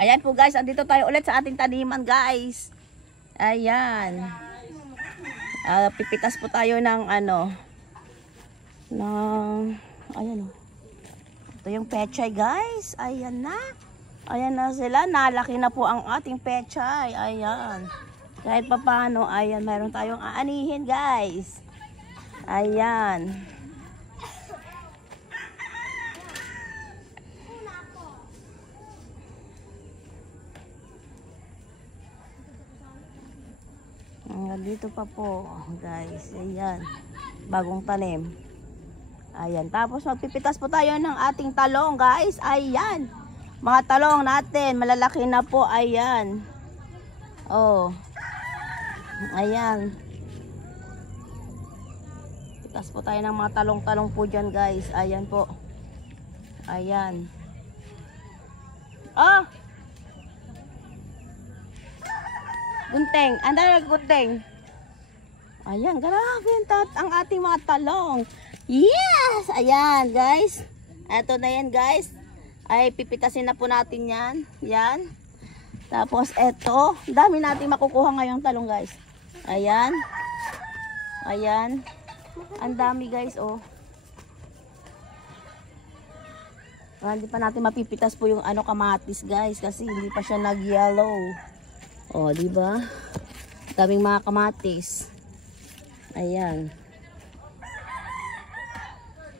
Ayan po guys, andito tayo ulit sa ating taniman guys. Ayan. Pipitas po tayo ng ayan o. Ito yung pechay guys. Ayan na. Ayan na sila. Nalaki na po ang ating pechay. Ayan. Kahit pa paano, ayan, mayroon tayong aanihin guys. Ayan. Dito pa po guys. Ayan. Bagong tanim. Ayan. Tapos magpipitas po tayo ng ating talong guys. Ayan. Mga talong natin. Malalaki na po. Ayan. Oh. Ayan. Pitas po tayo ng mga talong-talong po dyan guys. Ayan po. Ayan. Oh. Gunting. Anda gunting. Ayan, grabe ang ating mga talong. Yes! Ayan, guys. Ito na yan, guys. Ay, pipitasin na po natin yan. Yan. Tapos, ito. Dami natin makukuha ngayong talong, guys. Ayan. Ayan. Ang dami, guys, oh. Hindi pa natin mapipitas po yung kamatis, guys. Kasi hindi pa siya nag-yellow. Oh, di ba? Daming mga kamatis. Ayan.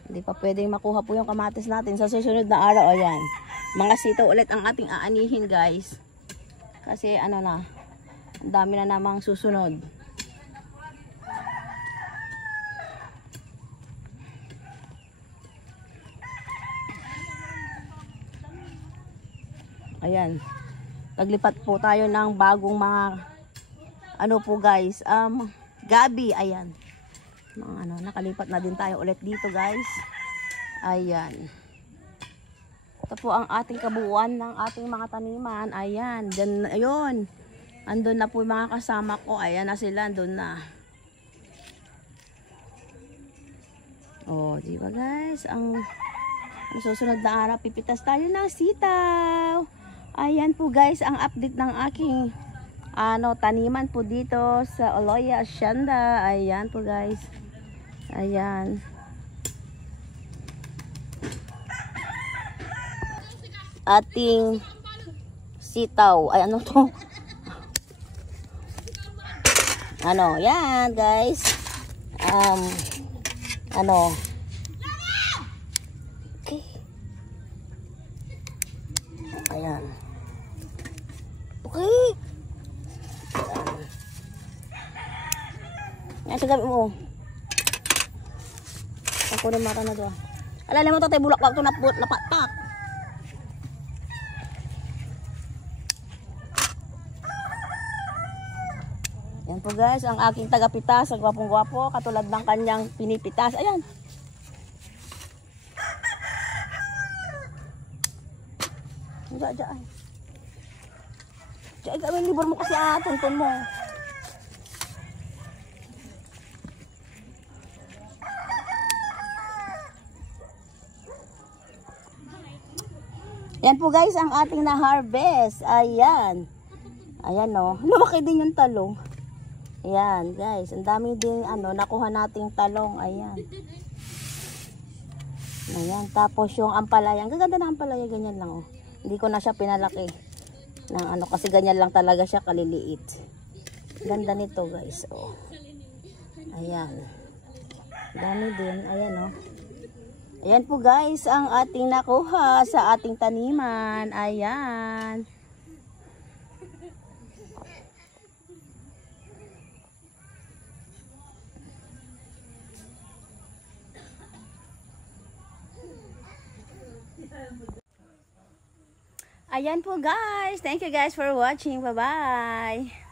Hindi pa pwedeng makuha po yung kamatis natin sa susunod na araw. Ayan. Mga sitaw ulit ang ating aanihin guys. Kasi na, ang dami na namang susunod. Ayan. Naglipat po tayo ng bagong mga po guys. Gabi, ayan. Nakalipat na din tayo ulit dito, guys. Ayan. Ito po ang ating kabuuan ng ating mga taniman. Ayan, dyan, ayun. Andun na po yung mga kasama ko. Ayan na sila, andun na. Oh, di ba, guys? Ang susunod na araw, pipitas tayo ng sitaw. Ayan po, guys, ang update ng aking taniman po dito sa Aloya Hacienda. Ayan po guys. Ayan. Ating sitaw. Ay, ano to? Yan guys. Okay. Ayan. Okay. Yan sa gabi mo. Ako na mata na doon. Alala mo tatay bulak lang ito na patak. Yan po guys, ang aking tagapitas, ang gwapong-gwapo, katulad ng kanyang pinipitas. Ayan. Diyan. Diyan, gawin libor mo kasi tuntun mo. Yan po guys ang ating na-harvest. Ayan. Ayan o. Lumaki din yung talong. Ayan guys. Ang dami din nakuha nating talong. Ayan. Ayan. Tapos yung ampalaya. Ang gaganda ng ampalaya. Ganyan lang o. Hindi ko na siya pinalaki. Ng kasi ganyan lang talaga siya kaliliit. Ganda nito guys. O. Ayan. Dami din. Ayan o. Ayan po guys, ang ating nakuha sa ating taniman. Ayan. Ayan po guys. Thank you guys for watching. Bye-bye.